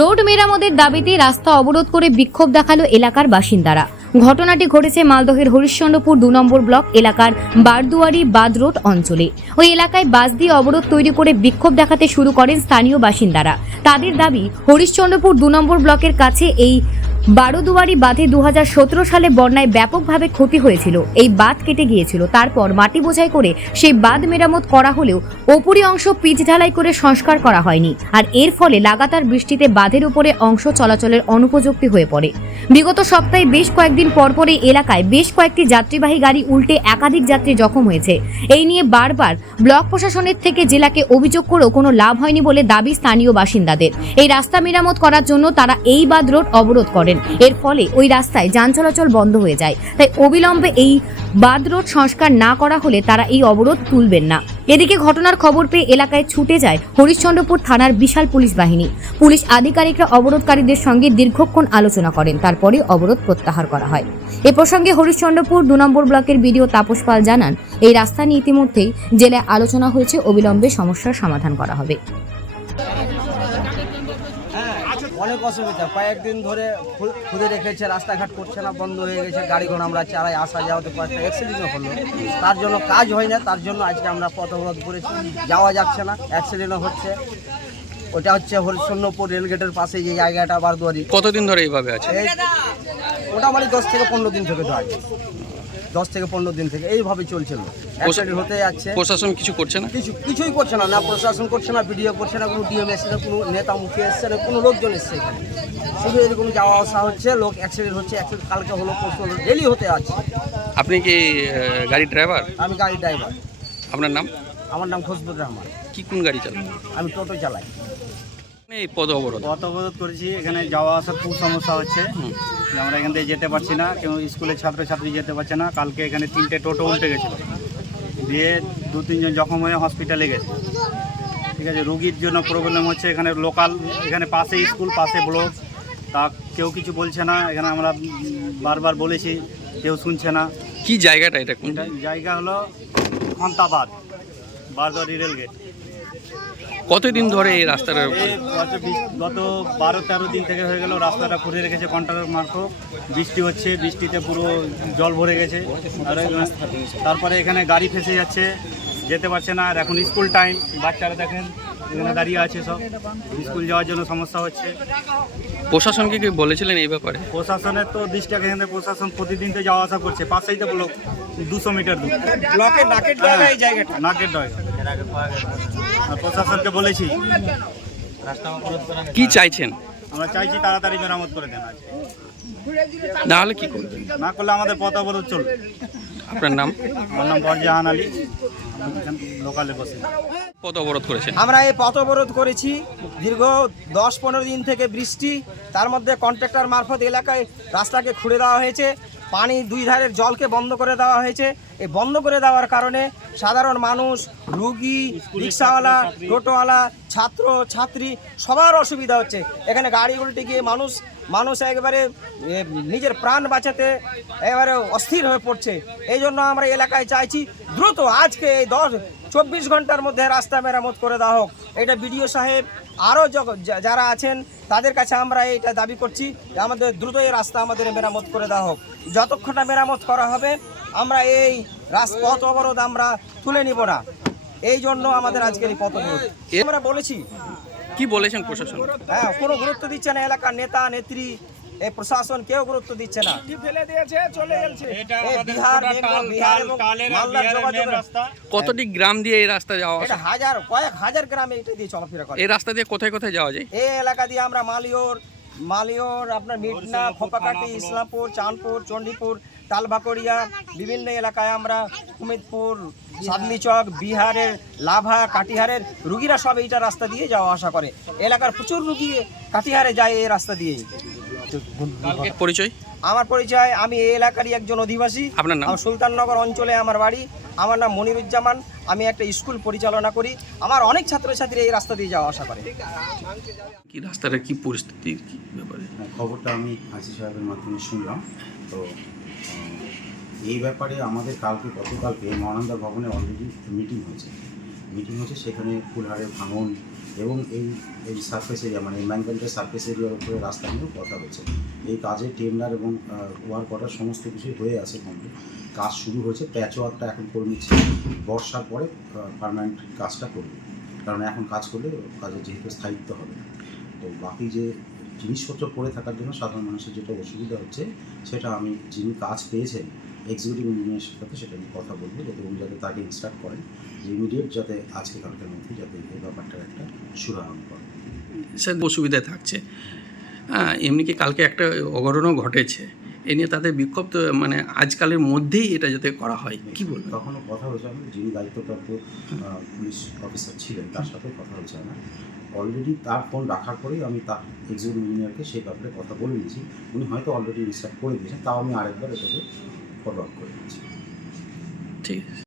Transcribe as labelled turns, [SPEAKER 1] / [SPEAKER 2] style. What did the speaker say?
[SPEAKER 1] Road মেরামতের দাবিতে রাস্তা অবরোধ করে বিক্ষোভ দেখাল এলাকার বাসিন্দারা। ঘটনাটি ঘটেছে মালদহের হরিশ্চন্দ্রপুর দু নম্বর ব্লক এলাকার বারদুয়ারি বাদ রোড অঞ্চলে। ওই এলাকায় বাস দিয়ে অবরোধ তৈরি করে বিক্ষোভ দেখাতে শুরু করেন স্থানীয় বাসিন্দারা। তাদের দাবি, হরিশ্চন্দ্রপুর দু নম্বর ব্লকের কাছে এই বারোদুয়ারি বাঁধে দু হাজার সতেরো সালে বন্যায় ব্যাপকভাবে ক্ষতি হয়েছিল। এই বাঁধ কেটে গিয়েছিল। তারপর মাটি বোঝাই করে সেই বাঁধ মেরামত করা হলেও ওপরি অংশ পিচ ঢালাই করে সংস্কার করা হয়নি। আর এর ফলে লাগাতার বৃষ্টিতে বাঁধের উপরে অংশ চলাচলের অনুপযুক্তি হয়ে পড়ে। বিগত সপ্তাহে বেশ কয়েকদিন পরপর এই এলাকায় বেশ কয়েকটি যাত্রীবাহী গাড়ি উল্টে একাধিক যাত্রী জখম হয়েছে। এই নিয়ে বারবার ব্লক প্রশাসনের থেকে জেলাকে অভিযোগ করেও কোনো লাভ হয়নি বলে দাবি স্থানীয় বাসিন্দাদের। এই রাস্তা মেরামত করার জন্য তারা এই বাদ রোড অবরোধ করেন। এর ফলে ওই রাস্তায় যান চলাচল বন্ধ হয়ে যায়। তাই অবিলম্বে এই বাদ রোড সংস্কার না করা হলে তারা এই অবরোধ তুলবেন না। এদিকে ঘটনার খবর পেয়ে এলাকায় ছুটে যায় হরিশ্চন্দ্রপুর থানার বিশাল পুলিশ বাহিনী। পুলিশ আধিকারিকরা অবরোধকারীদের সঙ্গে দীর্ঘক্ষণ আলোচনা করেন। তারপরে অবরোধ প্রত্যাহার করা হয়। এ প্রসঙ্গে হরিশ্চন্দ্রপুর দু নম্বর ব্লকের বিডিও তাপস পাল জানান, এই রাস্তা নিয়ে ইতিমধ্যেই জেলায় আলোচনা হয়েছে, অবিলম্বে সমস্যার সমাধান করা হবে।
[SPEAKER 2] অনেক অসুবিধা। কয়েকদিন ধরে খুঁজে রেখেছে, রাস্তাঘাট করছে না, বন্ধ হয়ে গেছে, গাড়ি ঘোড়া আমরা চালাই আসা যাওয়াতে কয়েকটা অ্যাক্সিডেন্টও হলো। তার জন্য কাজ হয় না, তার জন্য আজকে আমরা পথ অবরোধ করেছি, যাওয়া যাচ্ছে না অ্যাক্সিডেন্টও হচ্ছে। ওটা হচ্ছে হরিশ্চন্দ্রপুর রেলগেটের পাশে যে জায়গাটা বারদুয়ারি।
[SPEAKER 3] কতদিন ধরে এইভাবে আছে?
[SPEAKER 2] এই মোটামুটি দশ থেকে পনেরো দিন থেকে তো আছে দশ থেকে পনেরো দিন থেকে এইভাবে চলছিল অ্যাক্সিডেন্ট হতে যাচ্ছে।
[SPEAKER 3] প্রশাসন কিছু করছে না?
[SPEAKER 2] কিছু কিছুই করছে না। না প্রশাসন করছে না ভিডিও করছে না কোনো ডিএম এসছে না কোনো নেতা মুখে এসছে না কোনো লোকজন এসছে এখানে। শুধু এরকম যাওয়া আসা হচ্ছে লোক অ্যাক্সিডেন্ট হচ্ছে অ্যাক্সিডেন্ট কালকে হলো পরশু হলো ডেলি হতে আছে
[SPEAKER 3] আপনি কি আহ, গাড়ি ড্রাইভার
[SPEAKER 2] আমি গাড়ি ড্রাইভার
[SPEAKER 3] আপনার নাম?
[SPEAKER 2] আমার নাম খসবুর রহমান।
[SPEAKER 3] কি কোন গাড়ি চালান
[SPEAKER 2] আমি টোটো চালাই।
[SPEAKER 3] এই পদ অবরোধ।
[SPEAKER 4] পথ অবরোধ করেছি এখানে যাওয়া আসার খুব সমস্যা হচ্ছে। আমরা এখান থেকে যেতে পারছি না কেউ স্কুলের ছাত্রছাত্রী যেতে পারছে না। কালকে এখানে তিনটে টোটো উল্টে গেছিল। দিয়ে দু তিনজন জখম হয়ে হসপিটালে গেছে। ঠিক আছে রুগীর জন্য প্রবলেম হচ্ছে এখানে লোকাল এখানে পাশে স্কুল পাশে ব্লক তা কেউ কিছু বলছে না এখানে আমরা বারবার বলেছি কেউ শুনছে না।
[SPEAKER 3] কি জায়গাটা এটা কোন
[SPEAKER 4] এটা জায়গা হলো খন্তাবাদ বারদরি রেলগেট।
[SPEAKER 3] কতদিন ধরে এই রাস্তাটা
[SPEAKER 4] গত গত বারো তেরো দিন থেকে হয়ে গেল রাস্তাটা খুঁড়ে রেখেছে কন্ট্রাক্টর মারফত। বৃষ্টি হচ্ছে বৃষ্টিতে পুরো জল ভরে গেছে। আর তারপরে এখানে গাড়ি ফেসে যাচ্ছে যেতে পারছে না। আর এখন স্কুল টাইম বাচ্চারা দেখেন এখানে দাঁড়িয়ে আছে সব। স্কুল যাওয়ার জন্য সমস্যা হচ্ছে।
[SPEAKER 3] প্রশাসনকে কি বলেছিলেন এই ব্যাপারে?
[SPEAKER 4] প্রশাসনের তো দৃষ্টি এখান প্রশাসন প্রতিদিন তো যাওয়া আসা করছে। পাশেই তো ব্লক দুশো মিটার দূর।
[SPEAKER 2] ব্লকের নাকের জায়গা এই জায়গাটা।
[SPEAKER 4] নাকের আর প্রশাসনকে বলেছি।
[SPEAKER 3] কি চাইছেন?
[SPEAKER 4] আমরা চাইছি তাড়াতাড়ি মেরামত করে দেন আজ।
[SPEAKER 3] না হলে কি করবেন?
[SPEAKER 4] না করলে আমাদের পথ অবরোধ চলবে।
[SPEAKER 3] আপনার নাম?
[SPEAKER 4] আমার নাম বরজাহান আলী। আমি লোকালে বসে।
[SPEAKER 3] পদ অবরোধ করেছেন?
[SPEAKER 2] আমরা এই পথ অবরোধ করেছি। দীর্ঘ দশ পনেরো দিন থেকে বৃষ্টি। তার মধ্যে কন্ট্রাক্টর মারফত এলাকায় রাস্তাকে খুঁড়ে দেওয়া হয়েছে। পানি দুই ধারের জলকে বন্ধ করে দেওয়া হয়েছে। এই বন্ধ করে দেওয়ার কারণে সাধারণ মানুষ, রুগী, রিক্সাওয়ালা, টোটোওয়ালা, ছাত্র, ছাত্রী, সবার অসুবিধা হচ্ছে। এখানে গাড়ি উল্টে গিয়ে মানুষ মানুষ একেবারে নিজের প্রাণ বাঁচাতে এবারে অস্থির হয়ে পড়ছে। এই জন্য আমরা এলাকায় চাইছি, দ্রুত আজকে এই দশ, চব্বিশ ঘণ্টার মধ্যে রাস্তা মেরামত করে দেওয়া হোক। এটা বিডিও সাহেব, আরও যারা আছেন, তাদের কাছে আমরা এটা দাবি করছি আমাদের দ্রুত এই রাস্তা আমাদের মেরামত করে দেওয়া হোক। যতক্ষণটা মেরামত করা হবে আমরা এই রাজপথ অবরোধ আমরা তুলে নিব না। এই জন্য আমাদের আজকের এই পথ অবরোধ। আমরা বলেছি।
[SPEAKER 3] কি বলেছেন প্রশাসন?
[SPEAKER 2] হ্যাঁ কোনো গুরুত্ব দিচ্ছে না এলাকার নেতা নেত্রী এই প্রশাসন কেউ গুরুত্ব দিচ্ছে না। বিহার বেঙ্গল বিহার এবং মালদার যোগাযোগের
[SPEAKER 3] কতটি গ্রাম দিয়ে এই রাস্তা যাওয়া
[SPEAKER 2] এটা হাজার কয়েক হাজার গ্রামে এটা দিয়ে চলাফেরা করে।
[SPEAKER 3] এই রাস্তা দিয়ে কোথায় কোথায় যাওয়া যায়?
[SPEAKER 2] এই এলাকা দিয়ে আমরা মালিয়র মালিয়র আপনার মিটনা ফোপাকাটি ইসলামপুর চাঁদপুর চণ্ডীপুর তালভাকড়িয়া বিভিন্ন এলাকায় আমরা কুমিদপুর সাদলিচক বিহারের লাভা কাটিহারের রুগীরা সব এইটা রাস্তা দিয়ে যাওয়া আসা করে। এলাকার প্রচুর রুগী কাটিহারে যায় এই রাস্তা দিয়ে
[SPEAKER 3] পরিচয়?
[SPEAKER 2] আমার পরিচয় আমি এই এলাকারই একজন অধিবাসী।
[SPEAKER 3] আপনার নাম?
[SPEAKER 2] সুলতাননগর অঞ্চলে আমার বাড়ি। আমার নাম মনিরুজ্জামান। আমি একটা স্কুল পরিচালনা করি। আমার অনেক ছাত্রছাত্রী এই রাস্তা দিয়ে যাওয়া আসা করে।
[SPEAKER 3] কি রাস্তাটা কি পরিস্থিতি কি ব্যাপারে?
[SPEAKER 5] খবরটা আমি আশি সাহেবের মাধ্যমে শুনলাম। তো এই ব্যাপারে আমাদের কালকে, গতকালকে মহানন্দা ভবনে অলরেডি মিটিং হয়েছে। মিটিং হয়েছে, সেখানে ফুলহারের ভাঙন এবং এই এই সার্ফেস এরিয়া মানে ম্যাঙ্গানটের সার্ফেস এরিয়ার উপরে রাস্তা নিয়েও কথা হয়েছে। এই কাজে টেন্ডার এবং ওয়ার্ক অর্ডার সমস্ত কিছুই হয়ে আছে কমপ্লিট কাজ শুরু হয়েছে প্যাচ ওয়ার্কটা এখন করে নিচ্ছে। বর্ষার পরে পারমানেন্ট কাজটা করবে। কারণ এখন কাজ করলে কাজের যেহেতু স্থায়িত্ব হবে। তো বাকি যে জিনিসপত্র পড়ে থাকার জন্য সাধারণ মানুষের যেটা অসুবিধা হচ্ছে সেটা আমি যিনি কাজ পেয়েছেন এক্সিকিউটিভ ইঞ্জিনিয়ারের সাথে সেটা আমি কথা বলব যাতে উনি যাতে তাকে ইনস্ট্রাক্ট করেন যে ইমিডিয়েট যাতে আজকে কালকের মধ্যে যাতে এই ব্যাপারটার একটা সুরাহা করে
[SPEAKER 3] স্যার অসুবিধায় থাকছে। হ্যাঁ এমনি কি কালকে একটা অঘটনও ঘটেছে? এ নিয়ে তাদের বিক্ষোভ মানে আজকালের মধ্যেই এটা যাতে করা হয় কি বলব
[SPEAKER 5] তখনও কথা হয়েছে আমি যিনি দায়িত্বপ্রাপ্ত পুলিশ অফিসার ছিলেন তার সাথে কথা হয়েছে আমার। অলরেডি তার ফোন রাখার পরেই আমি তার এক্সিকিউটিভ ইঞ্জিনিয়ারকে সেই ব্যাপারে কথা বলে নিয়েছি। উনি হয়তো অলরেডি রিসার্চ করে দিয়েছেন, তাও আমি আরেকবার এটাকে ফলো আপ করে দিয়েছি
[SPEAKER 3] ঠিক আছে।